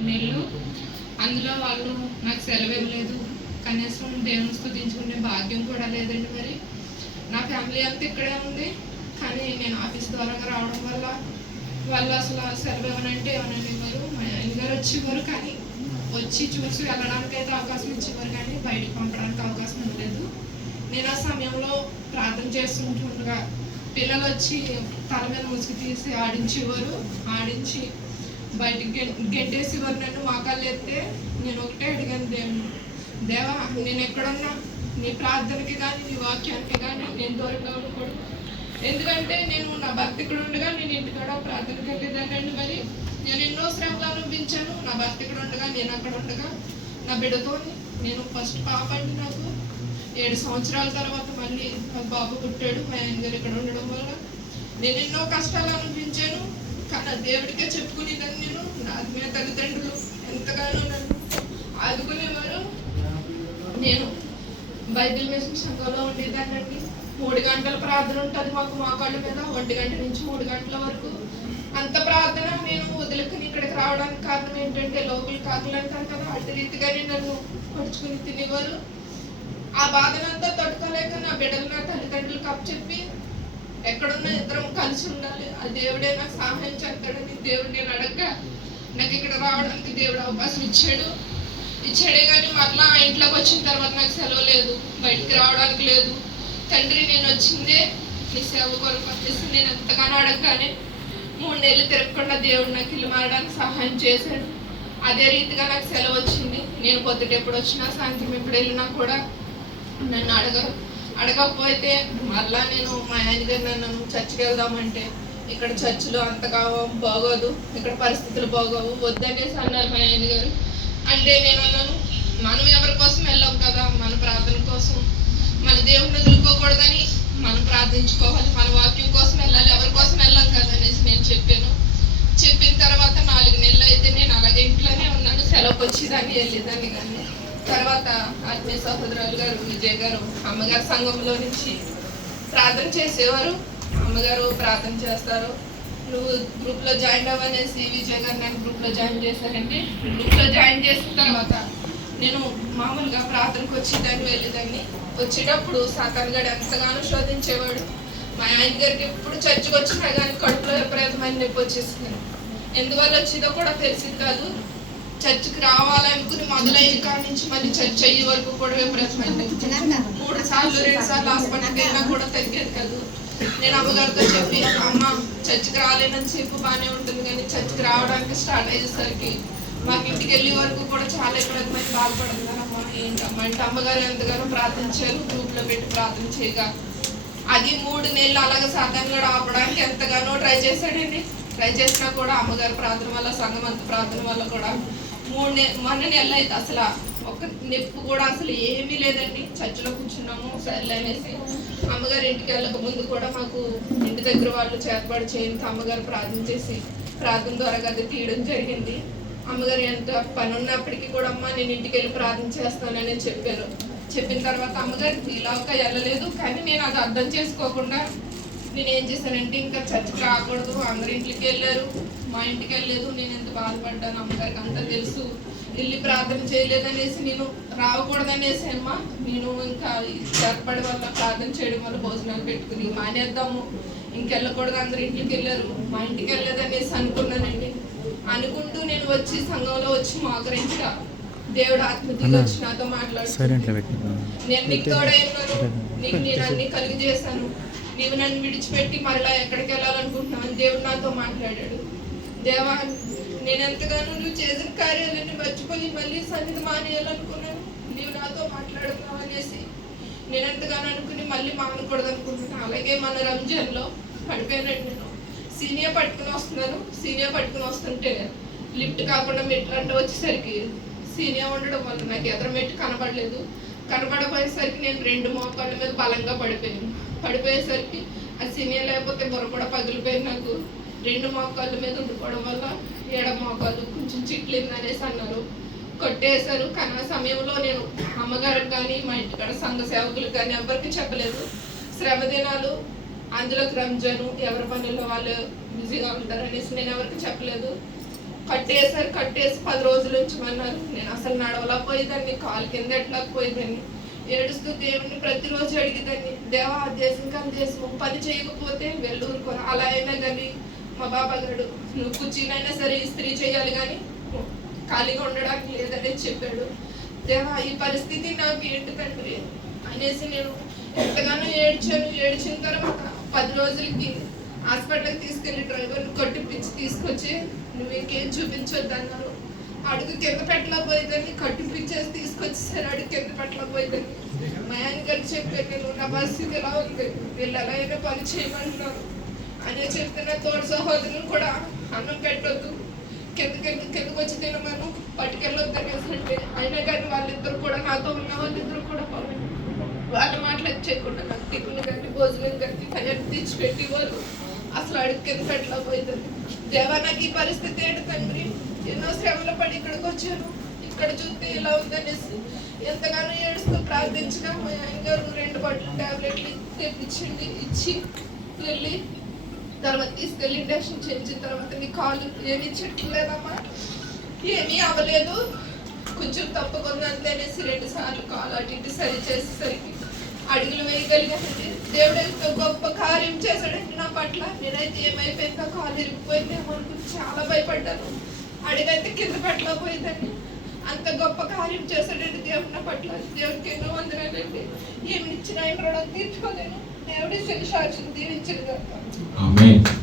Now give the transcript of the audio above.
మూడు నెలలు. అందులో వాళ్ళు నాకు సెలవు ఇవ్వలేదు. కనీసం దేవుని స్థుతించుకునే భాగ్యం కూడా లేదండి మరి. నా ఫ్యామిలీ అంతా ఇక్కడే ఉంది. కానీ నేను ఆఫీస్ ద్వారా రావడం వల్ల వాళ్ళు అసలు సెలవు ఇవ్వనంటే ఏమనండి ఇవ్వరు. మా ఆయన గారు వచ్చేవారు కానీ వచ్చి చూసి వెళ్ళడానికి అయితే అవకాశం ఇచ్చేవారు కానీ బయటకు పంపడానికి అవకాశం ఇవ్వలేదు నేను ఆ సమయంలో ప్రార్థన చేస్తుంటుండగా పిల్లలు వచ్చి తల మీద ముసుగు తీసి ఆడించేవారు. ఆడించి బయటికి గెడ్డేసి ఎవరు నన్ను మోకాళ్ళు ఎత్తే నేను ఒకటే అడిగాను దేవుని దేవా నేను ఎక్కడున్నా? నీ ప్రార్థనకి కానీ నీ వాక్యానికి కానీ నేను దూరంగా ఉండకూడదు ఎందుకంటే నేను నా భర్త ఇక్కడ ఉండగా నేను ఇంటికాడ ప్రార్థనకి వెళ్ళేదానండి మరి. నేను ఎన్నో శ్రమలు అనుభవించాను. నా భర్త ఇక్కడ ఉండగా నేను అక్కడ ఉండగా నా బిడ్డతో నేను ఫస్ట్ పాప అండి నాకు. ఏడు సంవత్సరాల తర్వాత మళ్ళీ నాకు బాబు పుట్టాడు. మా ఆయన గారు ఇక్కడ ఉండడం వల్ల నేను ఎన్నో కష్టాలు అనుభవించాను. కానీ దేవుడికే చెప్పుకునేదాన్ని నేను. నా మీద తల్లిదండ్రులు ఎంతగానో నన్ను ఆదుకునేవారు. నేను బైబిల్ మిషన్ సంఘంలో ఉండేదానండి మూడు గంటల ప్రార్థన ఉంటుంది మాకు మా మోకాళ్ళ మీద. ఒంటి గంట నుంచి మూడు గంటల వరకు. అంత ప్రార్థన నేను వదులుకుని ఇక్కడికి రావడానికి కారణం ఏంటంటే లోపల కాకులు అంటారు కదా అటు రీతిగానే నన్ను పడుచుకుని తినేవారు. ఆ బాధనంతా తట్టుకోలేక నా బిడ్డలు నా తల్లిదండ్రులకు అప్పచెప్పి ఎక్కడున్నా ఇద్దరం కలిసి ఉండాలి. ఆ దేవుడే నాకు సహాయం చేస్తాడని దేవుడు నేను అడగ నాకు ఇక్కడ రావడానికి దేవుడు అవకాశం ఇచ్చాడు. ఇచ్చాడే కానీ మరలా ఆ ఇంట్లోకి వచ్చిన తర్వాత నాకు సెలవు లేదు. బయటికి రావడానికి లేదు. తండ్రి నేను వచ్చిందే నీ సేవ కొరకు వచ్చేసి నేను ఎంతగానో అడగగానే మూడు నెలలు తిరగకుండా దేవుడు నాకు ఇల్లు మారడానికి సహాయం చేశాడు. అదే రీతిగా నాకు సెలవు వచ్చింది. నేను పొద్దుట ఎప్పుడు వచ్చినా సాయంత్రం ఎప్పుడు వెళ్ళినా కూడా నన్ను అడగరు. అడగకపోతే మళ్ళా నేను మా ఆయన గారు నన్ను చర్చికి వెళ్దామంటే ఇక్కడ చర్చిలో అంతగా బాగోదు ఇక్కడ పరిస్థితులు బాగోవు వద్దనేసి అన్నారు మా ఆయన గారు అంటే నేను అన్నాను మనం ఎవరి కోసం వెళ్ళాం కదా? మన ప్రార్థన కోసం. మన దేవుడిని వదులుకోకూడదని మనం ప్రార్థించుకోవాలి. మన వాక్యం కోసం వెళ్ళాలి ఎవరి కోసం వెళ్ళాం కదా అనేసి నేను చెప్పాను. చెప్పిన తర్వాత నాలుగు నెలలు అయితే నేను అలాగే ఇంట్లోనే ఉన్నాను. సెలవుకి వచ్చేదాన్ని వెళ్ళేదాన్ని కానీ. తర్వాత ఆత్మీయ సహోదరులు గారు విజయ్ గారు అమ్మగారు సంఘంలో నుంచి ప్రార్థన చేసేవారు. అమ్మగారు ప్రార్థన చేస్తారు. నువ్వు గ్రూప్లో జాయిన్ అవ్వనేసి విజయ్ గారు నన్ను గ్రూప్లో జాయిన్ చేశారండి గ్రూప్లో జాయిన్ చేసిన తర్వాత నేను మామూలుగా ప్రార్థనకు వచ్చేదాన్ని వెళ్ళేదాన్ని. వచ్చేటప్పుడు సాతాన్ గడు ఎంతగానో శోధించేవాడు. మా ఆయన గారికి ఎప్పుడు చర్చకు వచ్చినా కానీ కడుపులో విపరీతమైన నొప్పి వచ్చేసింది. ఎందువల్ల వచ్చిందో కూడా తెలిసింది కాదు. చర్చికి రావాలనుకుని మొదలయ్యే కాడి నుంచి మళ్ళీ చర్చ్ అయ్యే వరకు కూడా విపరీతమైన మూడు సార్లు రెండు సార్లు హాస్పిటల్కి వెళ్ళినా కూడా తగ్గేది కాదు. నేను అమ్మగారితో చెప్పి అమ్మ చర్చికి రాలేనని చెప్పి బాగానే ఉంటుంది కానీ చర్చికి రావడానికి స్టార్ట్ అయ్యేసరికి మాకు ఇంటికి వెళ్ళే వరకు కూడా చాలా ఇబ్బంది బాధపడుతున్నారమ్మా ఏంటమ్మా? అంటే అమ్మగారు ఎంతగానో ప్రార్థించారు గ్రూప్లో పెట్టి ప్రార్థన చేయగా. అది మూడు నెలలు అలాగే సాధారణంగా ఆపడానికి ఎంతగానో ట్రై చేశాడండి. ట్రై చేసినా కూడా అమ్మగారి ప్రార్థన వల్ల సంఘం అంత ప్రార్థన వల్ల కూడా మూడు నె మొన్న నెలలు అయితే అసలు ఒక నొప్పి కూడా అసలు ఏమీ లేదండి. చర్చిలో కూర్చున్నాము సర్లే అనేసి అమ్మగారి ఇంటికి వెళ్ళక ముందు కూడా మాకు ఇంటి దగ్గర వాళ్ళు చేర్పాటు చేయంత అమ్మగారు ప్రార్థన చేసి ప్రార్థన ద్వారా గది తీయడం జరిగింది. అమ్మగారు ఎంత పని ఉన్నప్పటికీ కూడా అమ్మ నేను ఇంటికి వెళ్ళి ప్రార్థన చేస్తానని చెప్పారు. చెప్పిన తర్వాత అమ్మగారు ఇలాక వెళ్ళలేదు. కానీ నేను అది అర్థం చేసుకోకుండా నేను ఏం చేశానంటే ఇంకా చర్చికి రాకూడదు. అందరి ఇంటికి వెళ్ళారు. మా ఇంటికి వెళ్ళలేదు నేను ఎంత బాధపడ్డాను అమ్మగారికి అంతా తెలుసు. వెళ్ళి ప్రార్థన చేయలేదనేసి నేను రావకూడదనేసి అమ్మా నేను ఇంకా చేర్పడి వల్ల ప్రార్థన చేయడం వల్ల భోజనాలు పెట్టుకుని మానేద్దాము. ఇంకెళ్ళకూడదు అందరి ఇంటికి వెళ్ళారు. మా ఇంటికి వెళ్ళలేదనేసి అనుకున్నానండి. అనుకుంటూ నేను వచ్చి సంఘంలో వచ్చి మోకరించగా దేవుడు ఆత్మతిగా వచ్చి నాతో పెట్టినా నేను నీకు తోడై ఉన్నాను నీకు నేను అన్ని కలిగి చేశాను. నీవు నన్ను విడిచిపెట్టి మరలా ఎక్కడికి వెళ్ళాలనుకుంటున్నావు అని దేవుడు నాతో మాట్లాడాడు. దేవా నేనెంతగానో నువ్వు చేసిన కార్యాలన్నీ మర్చిపోయి మళ్ళీ సన్నిధి మానేయాలనుకున్నాను. నీవు నాతో మాట్లాడుతున్నావు అనేసి నేనెంతగానో అనుకుని మళ్ళీ మానకూడదు అనుకుంటున్నాను అలాగే మన రంజాన్లో పడిపోయినట్టు నేను సీనియర్ పట్టుకుని వస్తున్నాను. సీనియర్ పట్టుకుని వస్తుంటే లిఫ్ట్ కాకుండా మెట్లు అంటే వచ్చేసరికి సీనియర్ ఉండడం వల్ల నాకు ఎదురు మెట్టు కనబడలేదు. కనబడపోయేసరికి నేను రెండు మోకాళ్ళ మీద బలంగా పడిపోయాను. పడిపోయేసరికి ఆ సీనియర్ లేకపోతే బుర్ర కూడా పగిలిపోయింది నాకు. రెండు మోకాళ్ళ మీద ఉండిపోవడం వల్ల ఏడ మోకాళ్ళు కొంచెం చిట్లింది అనేసి అన్నారు. కొట్టేశారు. కానీ ఆ సమయంలో నేను అమ్మగారికి కానీ మా ఇంటికాడ సంఘ సేవకులకు కానీ ఎవరికి చెప్పలేదు. శ్రమ దినాలు అందులో రంజాను ఎవరి పనుల్లో వాళ్ళు బిజీగా ఉంటారు అనేసి నేను ఎవరికి చెప్పలేదు. కట్టేసారు కట్టేసి పది రోజులు ఉంచమన్నారు నేను అసలు నడవలేకపోయేదాన్ని. కాలు కింద ఎట్లా పోయేదాన్ని ఏడుస్తూ దేవుడిని ప్రతిరోజు అడిగేదాన్ని. దేవా దేశం కానీ దేశం పని చేయకపోతే వెళ్ళూరుకో అలా అయినా కానీ మా బాబా గారు నువ్వు కుర్చీనైనా సరే ఇస్త్రీ చేయాలి కానీ ఖాళీగా ఉండడానికి లేదని చెప్పాడు. దేవా ఈ పరిస్థితి నాకు ఏంటి తండ్రి అనేసి నేను ఎంతగానో ఏడ్చాను. ఏడ్చిన తర్వాత పది రోజులకి హాస్పిటల్కి తీసుకెళ్ళి డ్రైవర్ని కొట్టిపించి తీసుకొచ్చి నువ్వు ఇంకేం చూపించొద్దు అన్నారు అడుగు కింద పెట్టలేకపోయేదని కట్టిపించేసి తీసుకొచ్చేసారు అడుగు కింద పెట్టలేకపోయేదని మా ఆయన గారికి చెప్పారు నేను నా పరిస్థితి ఎలా ఉంది? వీళ్ళు ఎలా అయినా పని చేయమంటున్నారు. అని చెప్తున్న తోడు సహోదరులు కూడా అన్నం పెట్టొద్దు. కింద కింద కిందకు వచ్చి తినమను. పట్టుకెళ్ళొద్దు అనేసి అంటే అయినా కానీ వాళ్ళిద్దరు కూడా నాతో ఉన్న వాళ్ళిద్దరు కూడా వాళ్ళ మాటలు చేయకుండా నాకు టిఫిన్ కానీ భోజనం కానీ తయారు తెచ్చి పెట్టి వాళ్ళు అసలు అడుగు కింద పెట్టలేకపోయింది దేవా నాకు ఈ పరిస్థితి ఏంటి తండ్రి? ఎన్నో శ్రమలు పడి ఇక్కడికి వచ్చాను. ఇక్కడ చూస్తే ఇలా ఉందనేసి ఎంతగానో ఏడుస్తూ ప్రార్థించినా మా ఆయన గారు రెండు బట్టలు టాబ్లెట్లు తెప్పించండి ఇచ్చి వెళ్ళి తర్వాత తీసుకెళ్ళి ఇండక్షన్ చేయించిన తర్వాత నీ కాలు ఏమి చెట్లేదమ్మా ఏమీ అవ్వలేదు. కొంచెం తప్పకుండా అంతే అనేసి రెండు సార్లు కాలు అటు ఇటు సరి చేసేసరికి అడుగులు వేయగలిగానండి. దేవుడు ఎంతో గొప్ప కార్యం చేశాడండి నా పట్ల. నేనైతే ఏమైపోయిందో కాలు ఇరిగిపోయిందేమో అనుకుని చాలా భయపడ్డాను. అడుగైతే కింద పెట్టలేకపోయిందండి అంత గొప్ప కార్యం చేశాడండి దేవుడు నా పట్ల. దేవుడికి ఎన్నో వందనాలండి. ఏమి ఇచ్చిన ఆయన రుణం తీర్చుకోలేను. దేవుడి శిక్ష దీవించిన కదా